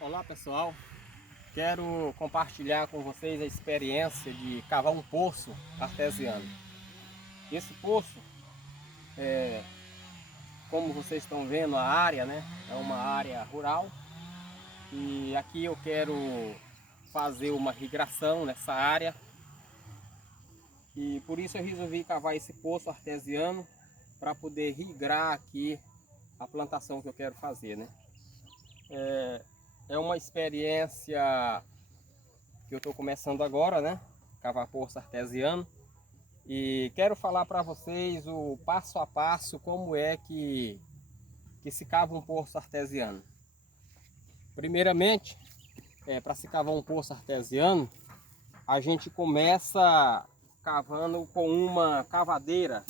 Olá pessoal, quero compartilhar com vocês a experiência de cavar um poço artesiano. Esse poço, como vocês estão vendo a área, né, é uma área rural e aqui eu quero fazer uma irrigação nessa área e por isso eu resolvi cavar esse poço artesiano para poder irrigar aqui a plantação que eu quero fazer, né. É uma experiência que eu estou começando agora, né? Cavar poço artesiano. E quero falar para vocês o passo a passo como é que se cava um poço artesiano. Primeiramente, para se cavar um poço artesiano, a gente começa cavando com uma cavadeira,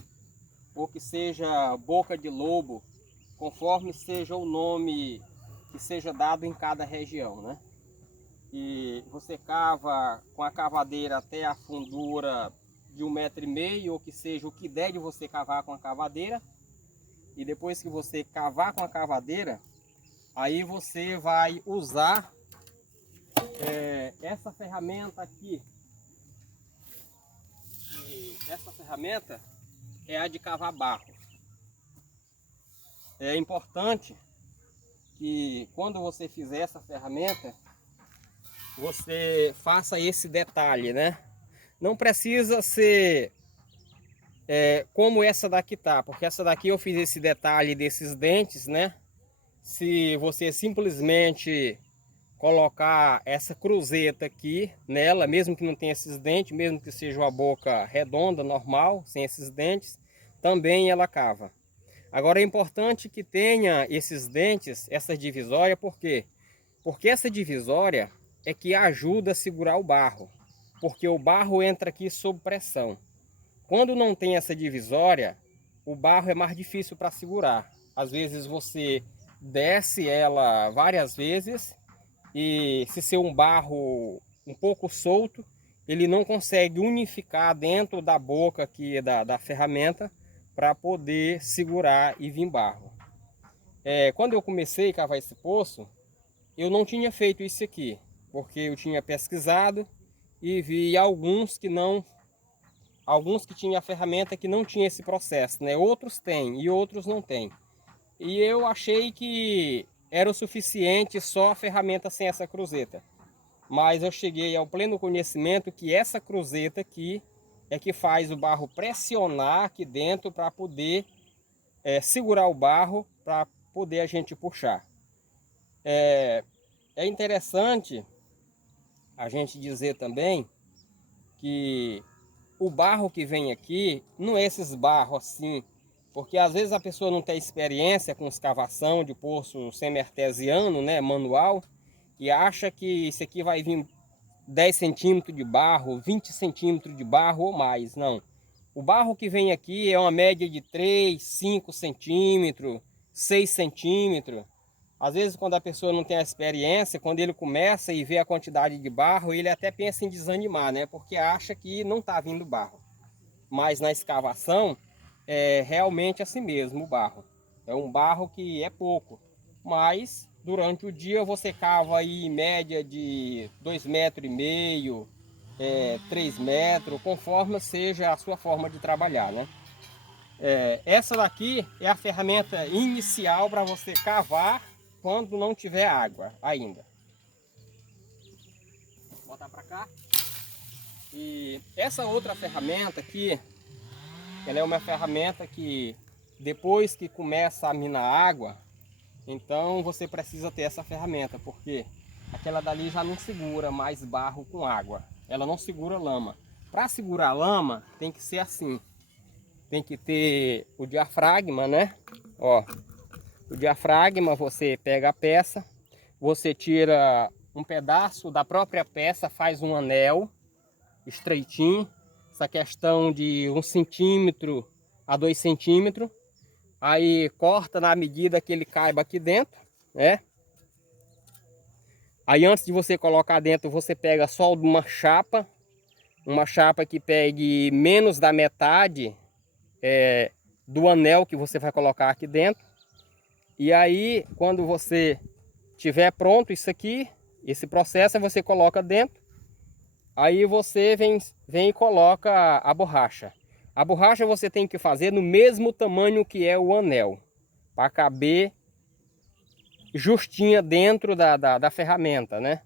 ou que seja boca de lobo, conforme seja o nome que seja dado em cada região, né? E você cava com a cavadeira até a fundura de 1,5 m, ou que seja o que der de você cavar com a cavadeira. E depois que você cavar com a cavadeira, aí você vai usar essa ferramenta aqui. E essa ferramenta é a de cavar barro. É importante que quando você fizer essa ferramenta, você faça esse detalhe, né? Não precisa ser como essa daqui tá, porque essa daqui eu fiz esse detalhe desses dentes, né? Se você simplesmente colocar essa cruzeta aqui nela, mesmo que não tenha esses dentes, mesmo que seja uma boca redonda, normal, sem esses dentes, também ela cava. Agora é importante que tenha esses dentes, essa divisória, por quê? Porque essa divisória é que ajuda a segurar o barro, porque o barro entra aqui sob pressão. Quando não tem essa divisória, o barro é mais difícil para segurar. Às vezes você desce ela várias vezes e se ser um barro um pouco solto, ele não consegue unificar dentro da boca aqui da ferramenta para poder segurar e vir barro. Quando eu comecei a cavar esse poço, eu não tinha feito isso aqui, porque eu tinha pesquisado e vi alguns que tinham a ferramenta que não tinha esse processo, né? Outros têm e outros não têm. E eu achei que era o suficiente só a ferramenta sem essa cruzeta. Mas eu cheguei ao pleno conhecimento que essa cruzeta aqui é que faz o barro pressionar aqui dentro para poder segurar o barro, para poder a gente puxar. É interessante a gente dizer também que o barro que vem aqui não é esses barros assim, porque às vezes a pessoa não tem experiência com escavação de poço semi-artesiano, né, manual, e acha que isso aqui vai vir 10 centímetros de barro, 20 centímetros de barro ou mais. Não. O barro que vem aqui é uma média de 3, 5 centímetros, 6 centímetros. Às vezes, quando a pessoa não tem a experiência, quando ele começa e vê a quantidade de barro, ele até pensa em desanimar, né? Porque acha que não está vindo barro. Mas na escavação, é realmente assim mesmo o barro. É um barro que é pouco, mas durante o dia você cava aí em média de 2,5 m, 3 metros, conforme seja a sua forma de trabalhar, né? Essa daqui é a ferramenta inicial para você cavar quando não tiver água ainda. Vou botar para cá. E essa outra ferramenta aqui, ela é uma ferramenta que depois que começa a minar água, então você precisa ter essa ferramenta, porque aquela dali já não segura mais barro com água, ela não segura lama. Para segurar lama tem que ser assim, tem que ter o diafragma, né? Ó, o diafragma, você pega a peça, você tira um pedaço da própria peça, faz um anel estreitinho, essa questão de 1 centímetro a 2 centímetros, aí corta na medida que ele caiba aqui dentro, né? Aí antes de você colocar dentro, você pega só uma chapa que pegue menos da metade do anel que você vai colocar aqui dentro. E aí, quando você tiver pronto isso aqui, esse processo você coloca dentro. Aí você vem e coloca a borracha. A borracha você tem que fazer no mesmo tamanho que é o anel, para caber justinha dentro da ferramenta, né?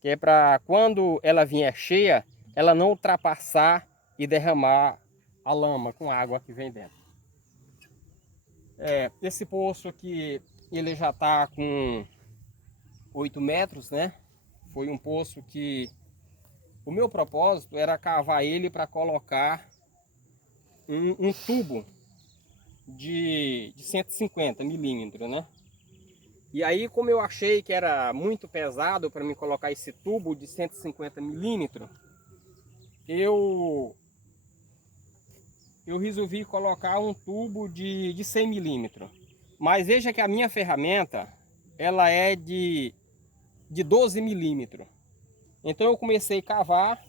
Que é para quando ela vier cheia, ela não ultrapassar e derramar a lama com água que vem dentro. Esse poço aqui, ele já está com 8 metros, né? Foi um poço que o meu propósito era cavar ele para colocar um tubo de 150 milímetros, né? E aí, como eu achei que era muito pesado para mim colocar esse tubo de 150 milímetros, eu resolvi colocar um tubo de 100 milímetros. Mas veja que a minha ferramenta, ela é de 12 milímetros. Então eu comecei a cavar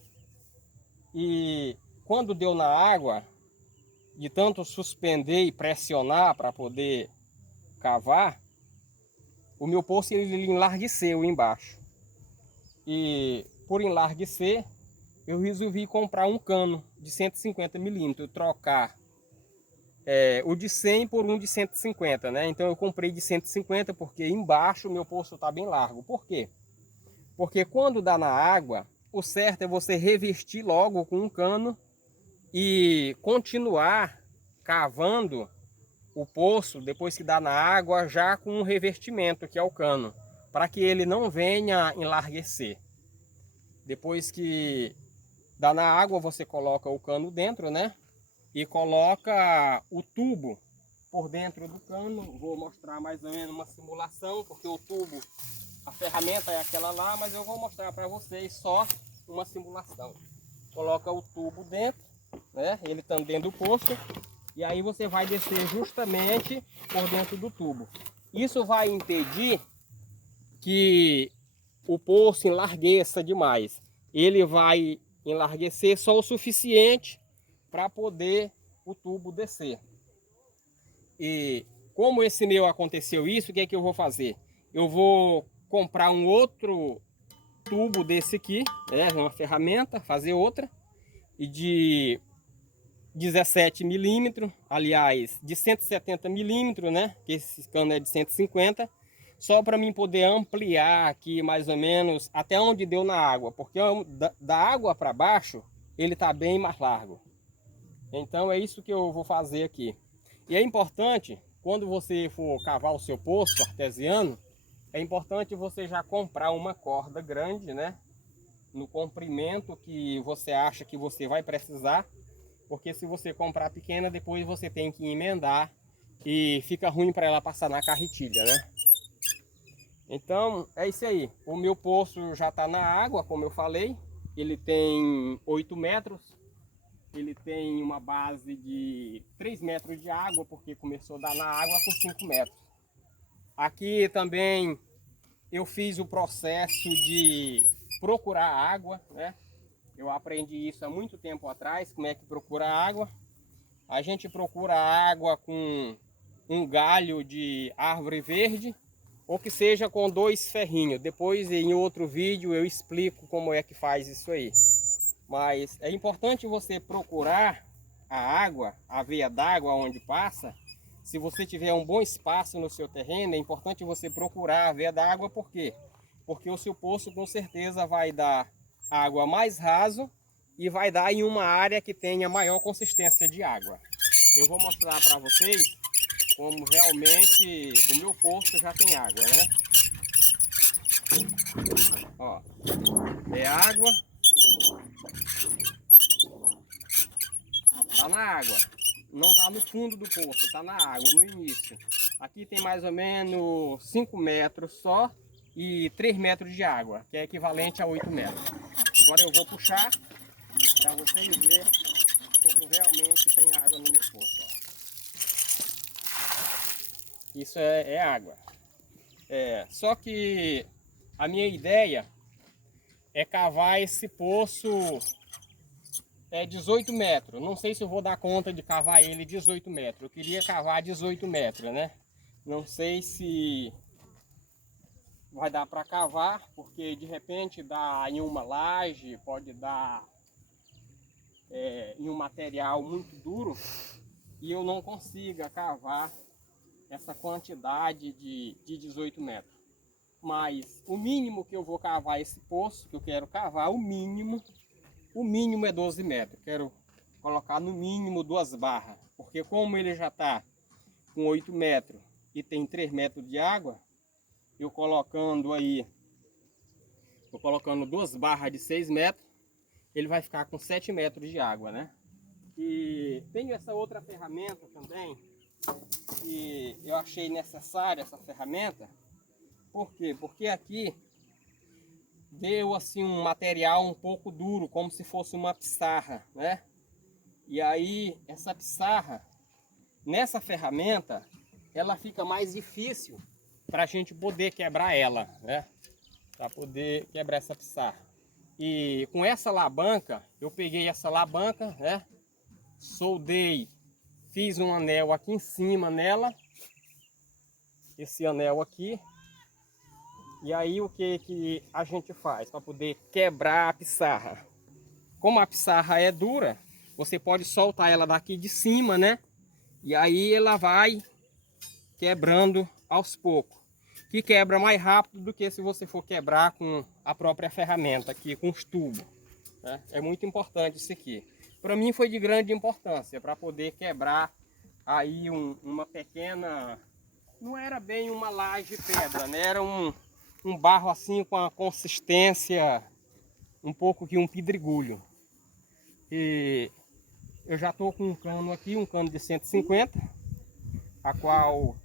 e quando deu na água, de tanto suspender e pressionar para poder cavar, o meu poço ele enlargueceu embaixo. E por enlarguecer, eu resolvi comprar um cano de 150 milímetros, trocar o de 100 por um de 150, né? Então eu comprei de 150 porque embaixo o meu poço está bem largo. Por quê? Porque quando dá na água, o certo é você revestir logo com um cano e continuar cavando o poço depois que dá na água já com um revestimento que é o cano, para que ele não venha enlarguecer. Depois que dá na água você coloca o cano dentro, né? E coloca o tubo por dentro do cano. Vou mostrar mais ou menos uma simulação, porque o tubo, a ferramenta é aquela lá, mas eu vou mostrar para vocês só uma simulação. Coloca o tubo dentro, né? Ele está dentro do poço. E aí você vai descer justamente por dentro do tubo. Isso vai impedir que o poço enlargueça demais. Ele vai enlarguecer só o suficiente para poder o tubo descer. E como esse meu aconteceu isso, o que é que eu vou fazer? Eu vou comprar um outro tubo desse aqui, uma ferramenta, fazer outra, e de 17 milímetros, aliás, de 170 milímetros, né? Que esse cano é de 150, só para mim poder ampliar aqui mais ou menos até onde deu na água, porque da água para baixo ele está bem mais largo. Então é isso que eu vou fazer aqui. E é importante, quando você for cavar o seu poço artesiano, é importante você já comprar uma corda grande, né? No comprimento que você acha que você vai precisar. Porque se você comprar pequena, depois você tem que emendar e fica ruim para ela passar na carretilha, né? Então é isso aí. O meu poço já está na água, como eu falei. Ele tem 8 metros. Ele tem uma base de 3 metros de água, porque começou a dar na água com 5 metros. Aqui também eu fiz o processo de procurar água, né? Eu aprendi isso há muito tempo atrás, como é que procura água. A gente procura água com um galho de árvore verde, ou que seja com 2 ferrinhos. Depois em outro vídeo eu explico como é que faz isso aí. Mas é importante você procurar a água, a veia d'água onde passa. Se você tiver um bom espaço no seu terreno, é importante você procurar a veia d'água. Por quê? Porque o seu poço com certeza vai dar água mais raso e vai dar em uma área que tenha maior consistência de água. Eu vou mostrar para vocês como realmente o meu poço já tem água, né? Ó, é água. Tá na água. Não tá no fundo do poço, tá na água, no início. Aqui tem mais ou menos 5 metros só e 3 metros de água, que é equivalente a 8 metros. Agora eu vou puxar para vocês verem como realmente tem água no meu poço. Ó. Isso é água. Só que a minha ideia é cavar esse poço 18 metros. Não sei se eu vou dar conta de cavar ele 18 metros. Eu queria cavar 18 metros, né? Não sei se vai dar para cavar, porque de repente dá em uma laje, pode dar em um material muito duro e eu não consiga cavar essa quantidade de 18 metros. Mas o mínimo que eu vou cavar esse poço, que eu quero cavar, o mínimo é 12 metros. Quero colocar no mínimo 2 barras, porque como ele já está com 8 metros e tem 3 metros de água, eu colocando 2 barras de 6 metros, ele vai ficar com 7 metros de água, né? E tenho essa outra ferramenta também, que eu achei necessária essa ferramenta. Por quê? Porque aqui deu assim um material um pouco duro, como se fosse uma pissarra, né? E aí essa pissarra, nessa ferramenta, ela fica mais difícil para a gente poder quebrar ela, né? Para poder quebrar essa pissarra. E com essa alavanca, eu peguei essa alavanca, né? Soldei, fiz um anel aqui em cima nela, esse anel aqui. E aí o que a gente faz para poder quebrar a pissarra? Como a pissarra é dura, você pode soltar ela daqui de cima, né? E aí ela vai quebrando aos poucos. Que quebra mais rápido do que se você for quebrar com a própria ferramenta aqui, com os tubos, né? É muito importante isso aqui. Para mim foi de grande importância para poder quebrar aí uma pequena... Não era bem uma laje de pedra, né? Era um barro assim com a consistência um pouco que um pedregulho. E eu já estou com um cano aqui, um cano de 150, a qual,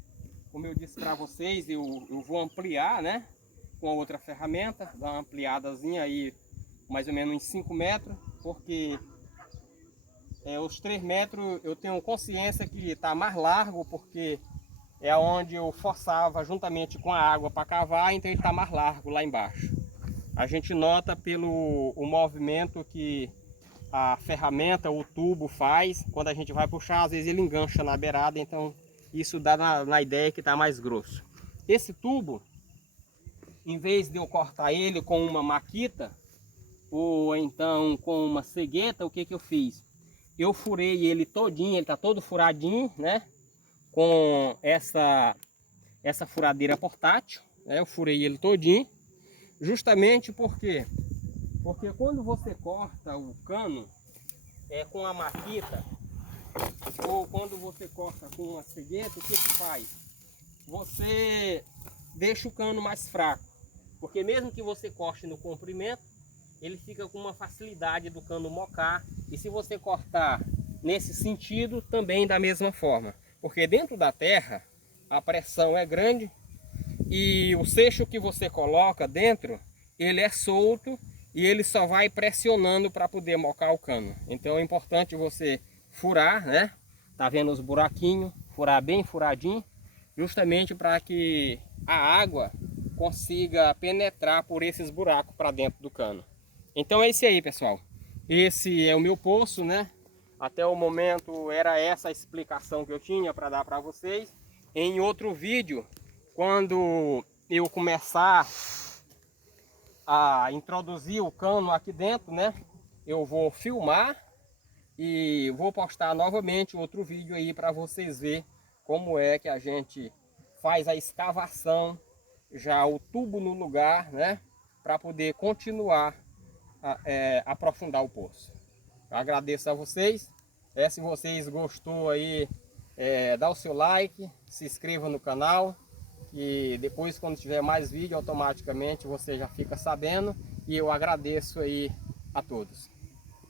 como eu disse para vocês, eu vou ampliar, né? Com a outra ferramenta, dar uma ampliadazinha aí, mais ou menos uns 5 metros, porque os 3 metros eu tenho consciência que está mais largo, porque é onde eu forçava juntamente com a água para cavar, então ele está mais largo lá embaixo. A gente nota pelo movimento que a ferramenta, o tubo faz, quando a gente vai puxar, às vezes ele engancha na beirada, então isso dá na ideia que está mais grosso. Esse tubo, em vez de eu cortar ele com uma maquita, ou então com uma cegueta, o que eu fiz? Eu furei ele todinho, ele está todo furadinho, né? Com essa furadeira portátil, né? Eu furei ele todinho, justamente porque quando você corta o cano com a maquita, ou quando você corta com uma cegueta, o que faz? Você deixa o cano mais fraco, porque mesmo que você corte no comprimento, ele fica com uma facilidade do cano mocar, e se você cortar nesse sentido, também da mesma forma. Porque dentro da terra a pressão é grande e o seixo que você coloca dentro, ele é solto e ele só vai pressionando para poder mocar o cano. Então é importante você furar, né? Tá vendo os buraquinhos? Furar bem furadinho, justamente para que a água consiga penetrar por esses buracos para dentro do cano. Então é isso aí, pessoal. Esse é o meu poço, né? Até o momento era essa a explicação que eu tinha para dar para vocês. Em outro vídeo, quando eu começar a introduzir o cano aqui dentro, né? Eu vou filmar e vou postar novamente outro vídeo aí para vocês verem como é que a gente faz a escavação, já o tubo no lugar, né? Para poder continuar aprofundar o poço. Eu agradeço a vocês. Se vocês gostou aí, dá o seu like, se inscreva no canal e depois quando tiver mais vídeo automaticamente você já fica sabendo, e eu agradeço aí a todos.